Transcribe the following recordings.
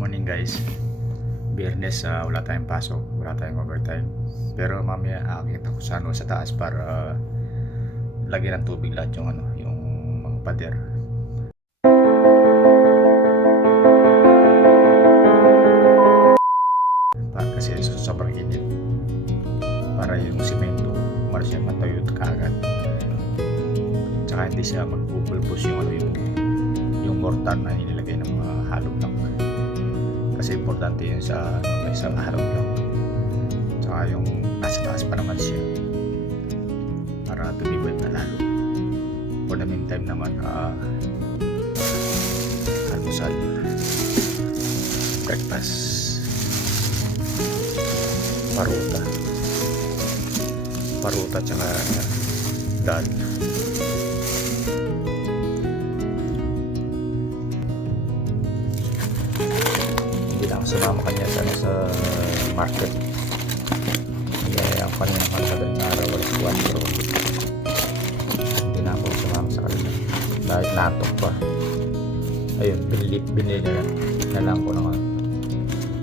morning guys. Biyernes, wala tayong pasok, wala tayong overtime. Pero mamaya aakit ako sa taas para lagyan ng tubig lahat yung mga pader. Kasi sobrang init. Para yung simento, maras siya matayot kaagad. Tsaka hindi siya magpupulpos yung mortar na inilagay ng mga hollow block. Kasi importante yun sa hollow block. Tsaka yung nasa taas pa naman siya para tumibay pa lalo. For the meantime naman, almusal, breakfast, paruta tsaka dal. Hindi na ako sumama kanya sa market. Kaya ang kanina madaling araw alas 4. Hindi na ako sumama sa kanila dahil natok pa. Ayun, binili na lang ko ng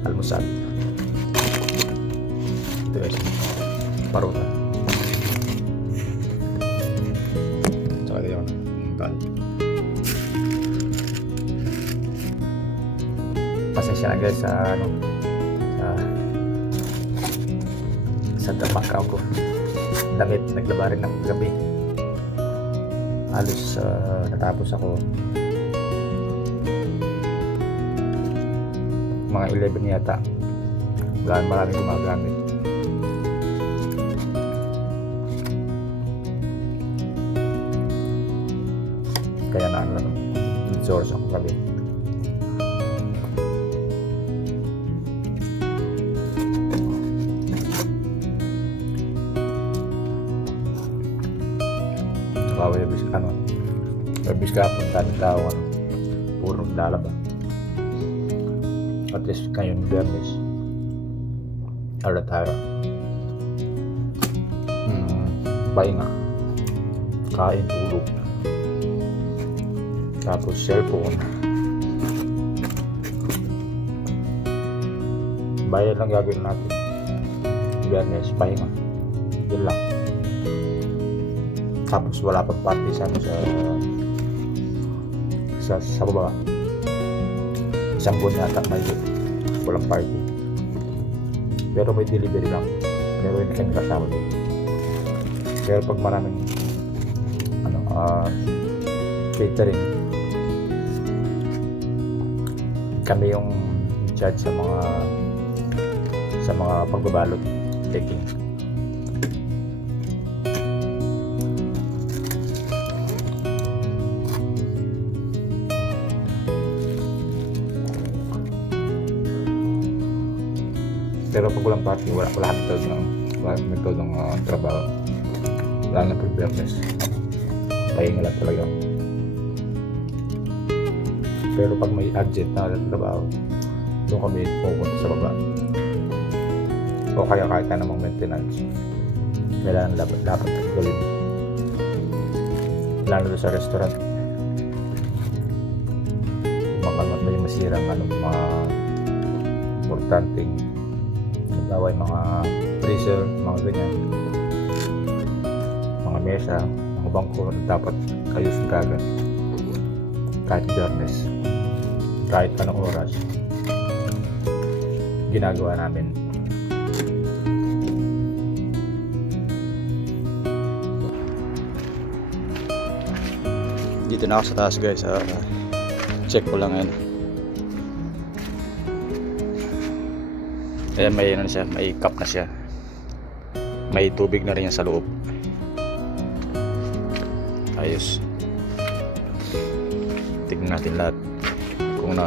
almusal. Ito guys, paruta. Tsaka ito yung dal. Pasensya na guys sa damakaw ko. Damit, naglaba rin ng gabi. Halos natapos ako mga 11 yata. Maraming gumagamit. Kaya source ako gabi. Labis ka punta ng tao, puro lalaba. At least ngayon Biyernes ala tayo pahinga, kain, tulog, tapos cellphone. Bayan lang gagawin natin Biyernes, pahinga, yun lang. Tapos wala pang party sa baba. Isang buwan yata may walang party. Pero may delivery lang. Pero hindi kami kasama doon. Pero pag maraming catering, kami yung in charge sa mga pagbabalot, taking. Pero pag walang party, wala kami tawag ng trabaho. Wala na pag Biyernes. Pahinga lang talaga. Pero pag may urgent na trabaho, doon kami pupunta sa baba. O kaya kahit ka namang maintenance, kailangan dapat gawin. Lalo sa restaurant. May masirang mga importanteng baway, mga freezer, mga ganyan, mga mesa, mga bangko na dapat ayusin kagad kahit Biyernes, kahit anong oras ginagawa namin. Dito na ako sa taas guys, check ko lang yan. Ayan, may may cup na siya. May tubig na rin yan sa loob. Ayos. Tignan natin lahat kung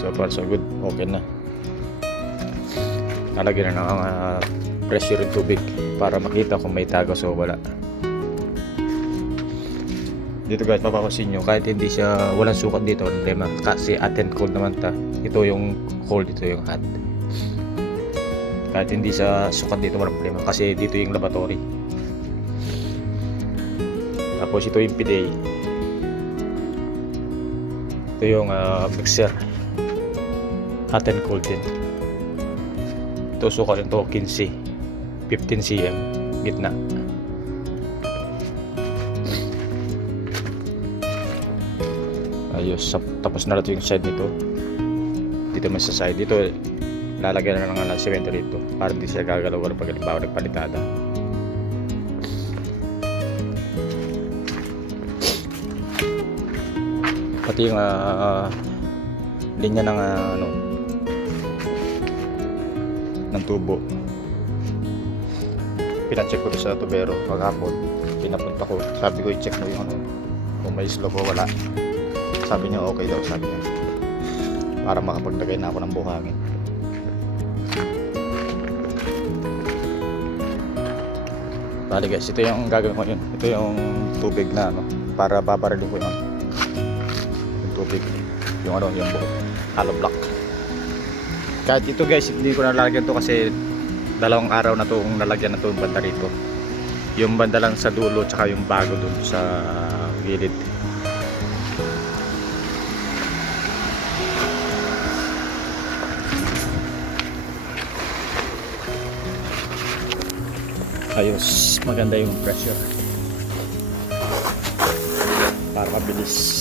so far so good. Okay na. Nalagyan na ng pressure yung tubig para makita kung may tagas o wala. Dito guys, mapapansin nyo, kahit hindi siya walang sukat dito, problema kasi hot and cold naman ta. Ito yung cold, ito yung hot. Kahit hindi siya sukat dito, walang problema kasi dito yung laboratory. Tapos ito yung PDA. Ito yung mixer. Hot and cold din. Ito suka yung to 15 cm gitna. Ayos, tapos na ito yung side nito. Dito may sa side dito, lalagyan na ng semento dito para hindi siya gagalaw pag halimbawa nagpalitada. Pati yung linya ng ng tubo, pinacheck ko sa tubero maghapon. Pinapunta ko, sabi ko i-check mo yung kung may slope o wala. Sabi niya okay daw, sabi niya, para makapaglagay na ako ng buhangin. Bali guys, ito yung gagawin ko yun. Ito yung tubig na para babarilin ko yung tubig, yung yung hollow block. Kahit ito guys, hindi ko nalalagyan to kasi 2 araw na itong nalagyan na itong banda rito. Yung banda lang sa dulo, tsaka yung bago dun sa gilid. Ayos, maganda yung pressure para mabilis.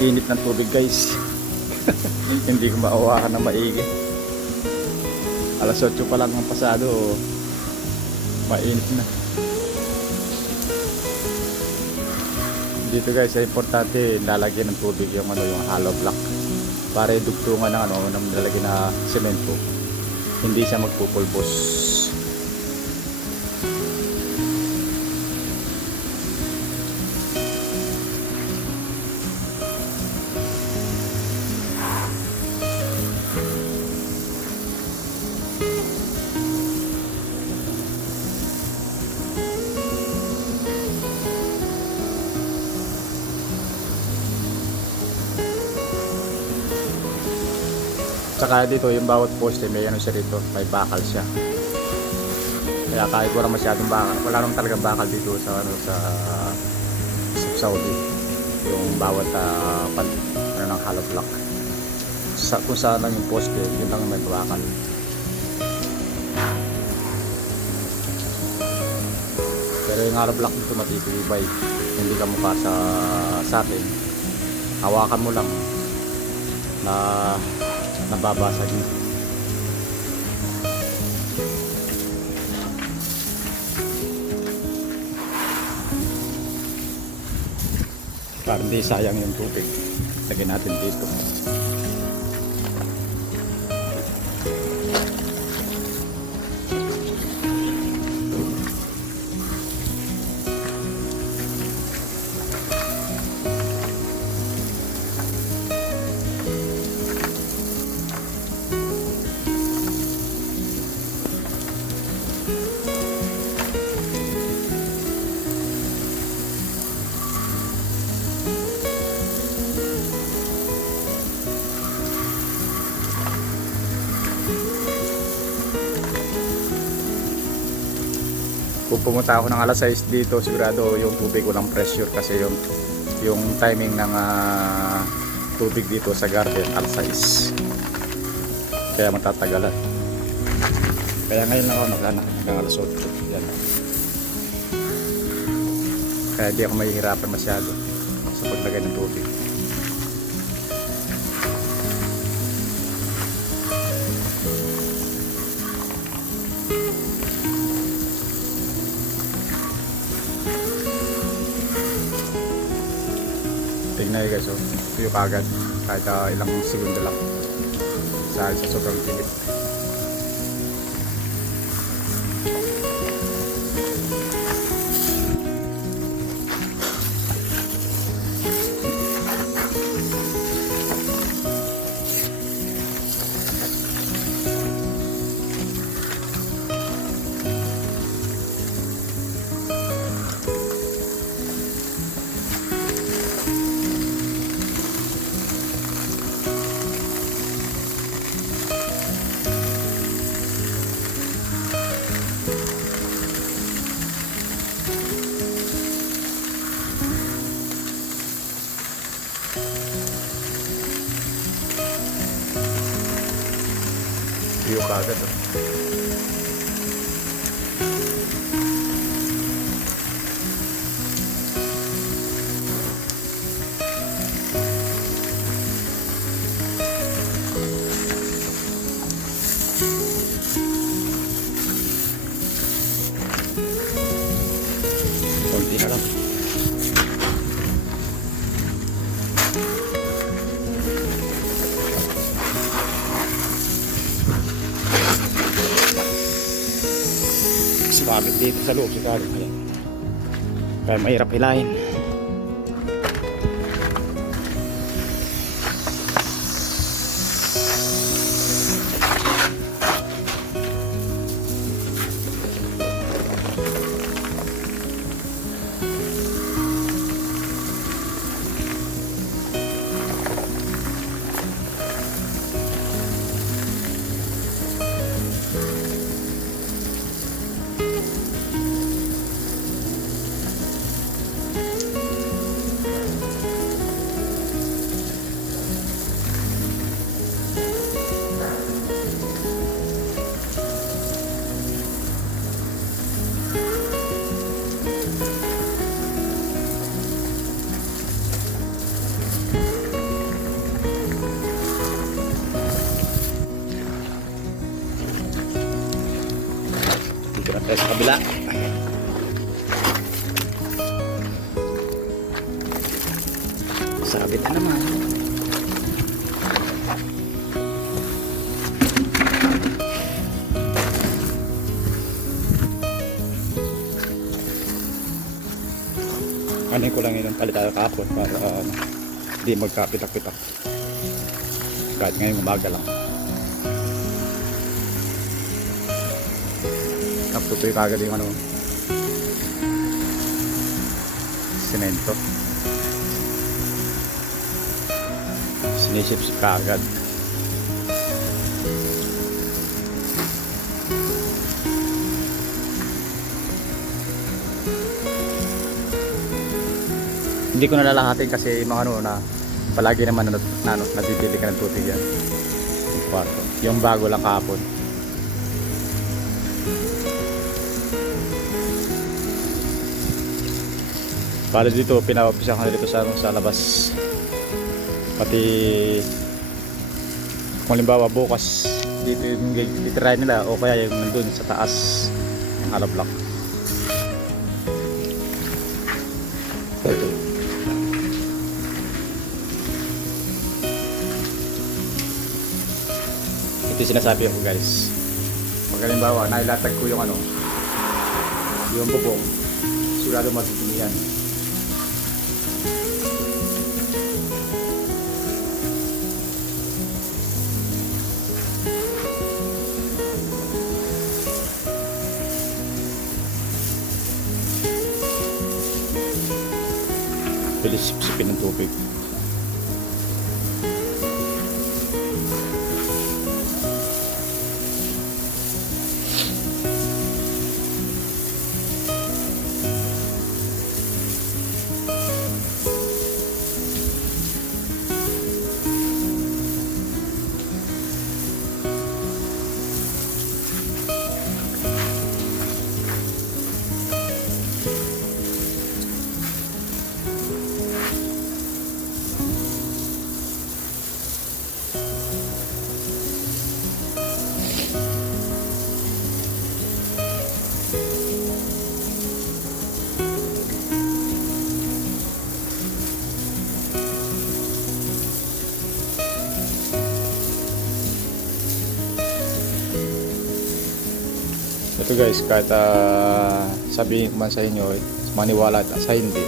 Init ng tubig guys. Hindi ko maawakan na maigi. Alas 8 pa lang ang pasado, mainit na. Dito guys, ay importante lalagyan ng tubig yung yung hollow block para idugtungan ng ng lalagyan na semento. Hindi siya magpupulbos. Saka dito yung bawat poste may siya dito, may bakal siya. Kaya kahit wala masyadong bakal, wala naman talagang bakal dito sa sa Saudi. Yung bawat ng hollow block. Kung saan lang yung poste, yun lang may bakal. Pero yung hollow block dito matitibay. Hindi ka mukha sa atin. Hawakan mo lang na nababasag niya. Para hindi sayang yung tubig, lagyan natin dito. Kung pumunta ako ng alas 6 dito, sigurado yung tubig walang pressure kasi yung timing ng tubig dito sa garden alas 6. Kaya matatagalan. Kaya ngayon lang ako naglanak ng alas 8. Yan. Kaya di ako mahihirapan masyado sa paglagay ng tubig. Tingnan nyo guys, tuyo kagad kahit ilang segundo lang sa sobrang tinit. Tuyo kagad oh. Konti na lang. Sumabit dito sa loob si Kali. Ayan. Kaya mahirap hilahin. Dito na tayo sa kabila. Sabit na naman. Anin ko lang yun palit tayo kahapon para hindi magkapitak-pitak. Kahit ngayon umaga lang. Naputoy kagad yung semento. Sinisip kagad. Hindi ko nalalahatin kasi mga na palagi naman natitili ka ng tubig yan. Yung kwarto. Yung bago lang kahapon. Bali dito, pinapapisa ko na dito sa labas. Pati kung halimbawa bukas dito yung titirahin nila o kaya yung nandun sa taas ng hollow block. Ito yung sinasabi ko guys. Pag halimbawa nailatag ko yung yung bubong, sigurado matutumi yan. Bilis sipsipin ng tubig. Ito guys, kahit sabihin ko man sa inyo, maniwala at sa hindi,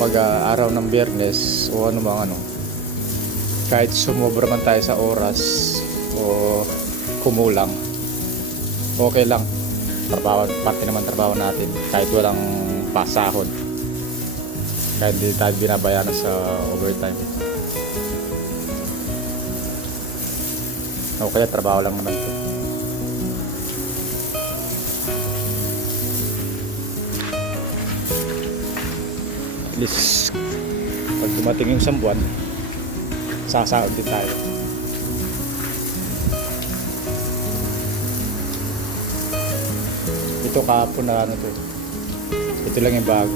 pag araw ng Biyernes o kahit sumobra man tayo sa oras o kumulang, okay lang. Trabaho, parte naman trabaho natin kahit walang pasahod, kahit hindi tayo binabayaran sa overtime, o kaya trabaho lang naman ito. At least pag dumating yung isang buwan, sasahod din tayo. Ito kahapon na ano to. Ito lang yung bago.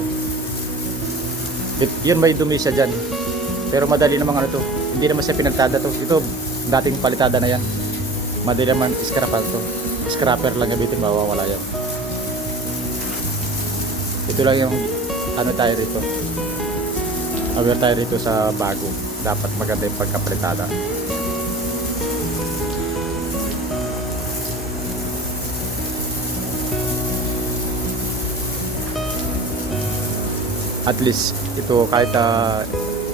Yun may dumi siya dyan. Pero madali namang ano to. Hindi naman siya pinagtada to. Ito dating palitada na yan. Madali naman scrapan to. Scrapper lang gamitin, mawawala yan. Ito lang yung ano tayo rito. Aware tayo rito sa bago. Dapat maganda yung pagkapalitada. At least ito kahit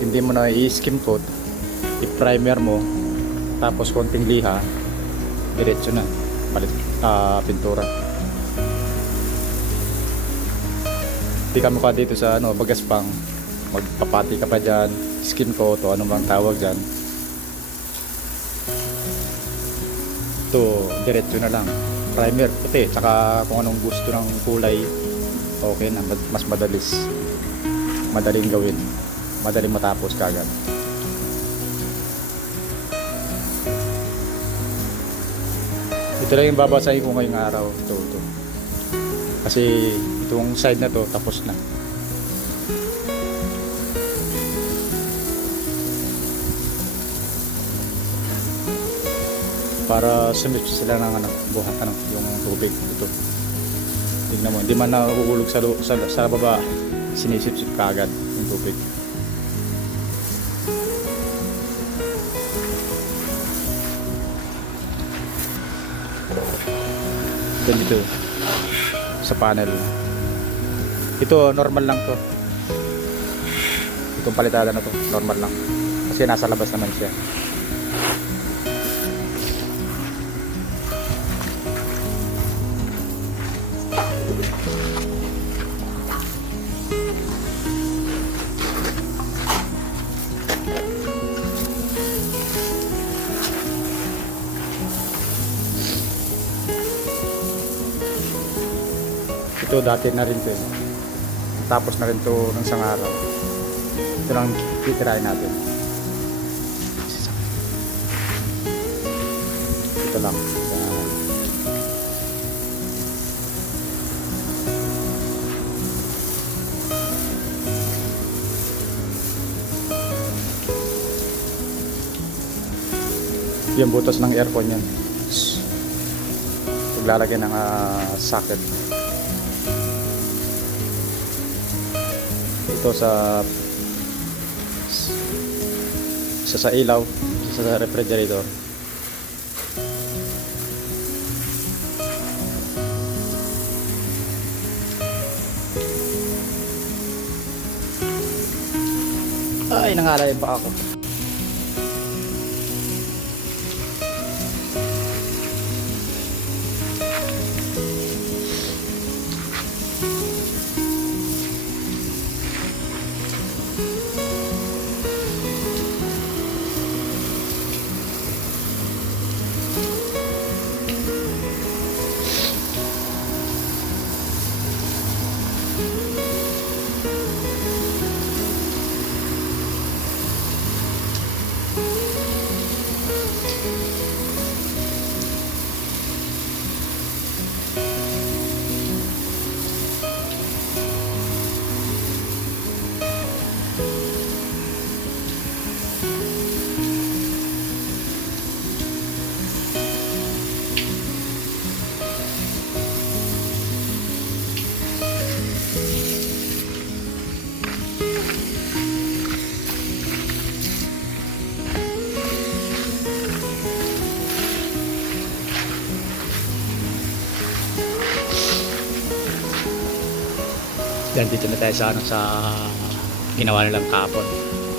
hindi mo na i-skim coat, i-primer mo, tapos konting liha, diretso na palit pintura. Di ka mukha dito sa ano, Bagaspang, magpapati ka pa dyan, skim coat o ano bang tawag dyan. Ito diretso na lang, primer puti, tsaka kung anong gusto ng kulay, okay na, mas madaling gawin, madaling matapos kagad. Ito lang yung babasahin ko ngayong araw. Ito. Kasi itong side na to tapos na. Para sumipsi sila ng buhat yung tubig. Ito. Tignan mo, hindi man nahuhulog sa baba. Sinisip-sip kaagad yung tubig. Ganito sa panel. Ito normal lang to. Itong palitada na to normal lang kasi nasa labas naman siya. Ito dati na rin to. Tapos na rin to ng isang araw. Ito lang titirahin natin. Ito lang. Yung butas ng aircon yan. Paglalagyan ng socket. Ito sa ilaw, sa refrigerator. Ay, nangalay pa ako. Yan, dito na tayo sa ginawa nilang kahapon.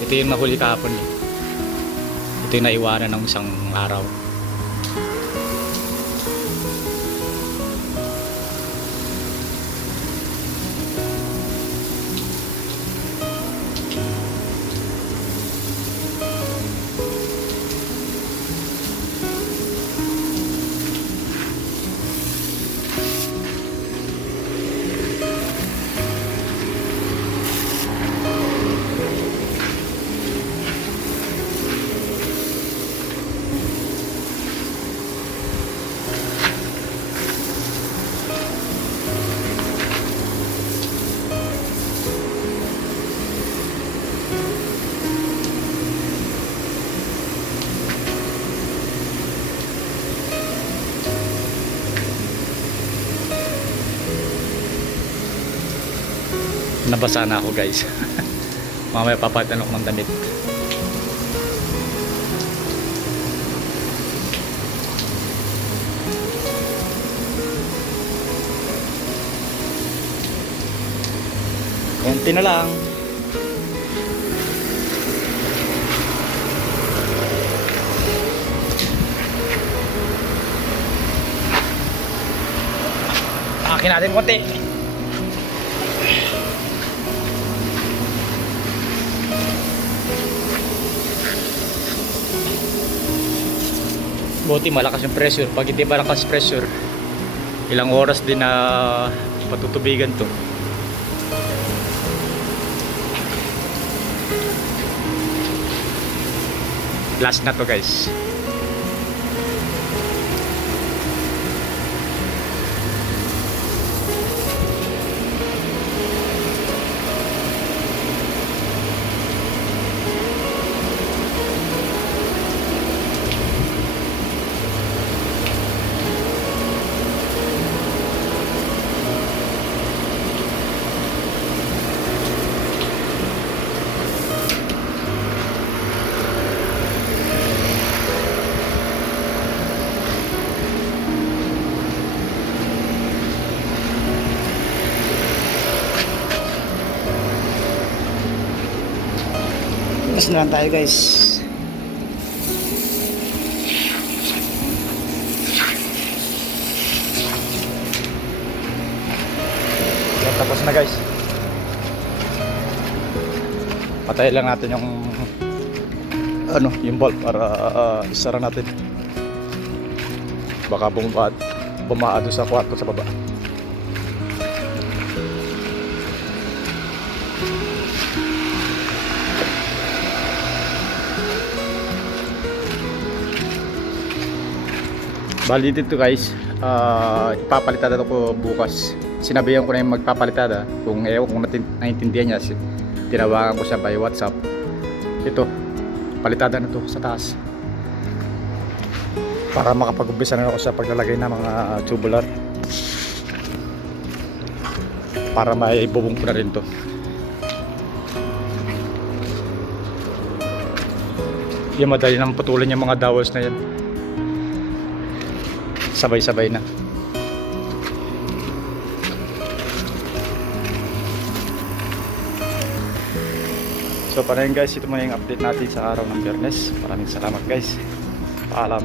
Ito yung nahuli kahapon. Ito yung naiwanan ng isang araw. Nabasa na ako guys. Mamaya papalitan ako ng damit. Konti na lang. Akin natin konti. Buti malakas yung pressure. Pag hindi malakas pressure, ilang oras din na patutubigan to. Last na to guys. Tapos na lang tayo guys. Tapos na guys. Patay lang natin yung yung bulb para isara natin. Baka bumaado sa kwarto sa baba. Bali dito guys, ipapalitada ko bukas. Sinabihan ko na yung magpapalitada. Kung naintindihan niya, tinawagan ko siya by WhatsApp. Ito, palitada na to sa taas. Para makapag-umpisa na ako sa paglalagay ng mga tubular. Para maibubong ko na rin to. Yung madali nang putulin yung mga dowels na yan. Sabay-sabay na. So para yun guys, ito muna yung update natin sa araw ng Biyernes. Maraming salamat guys. Paalam.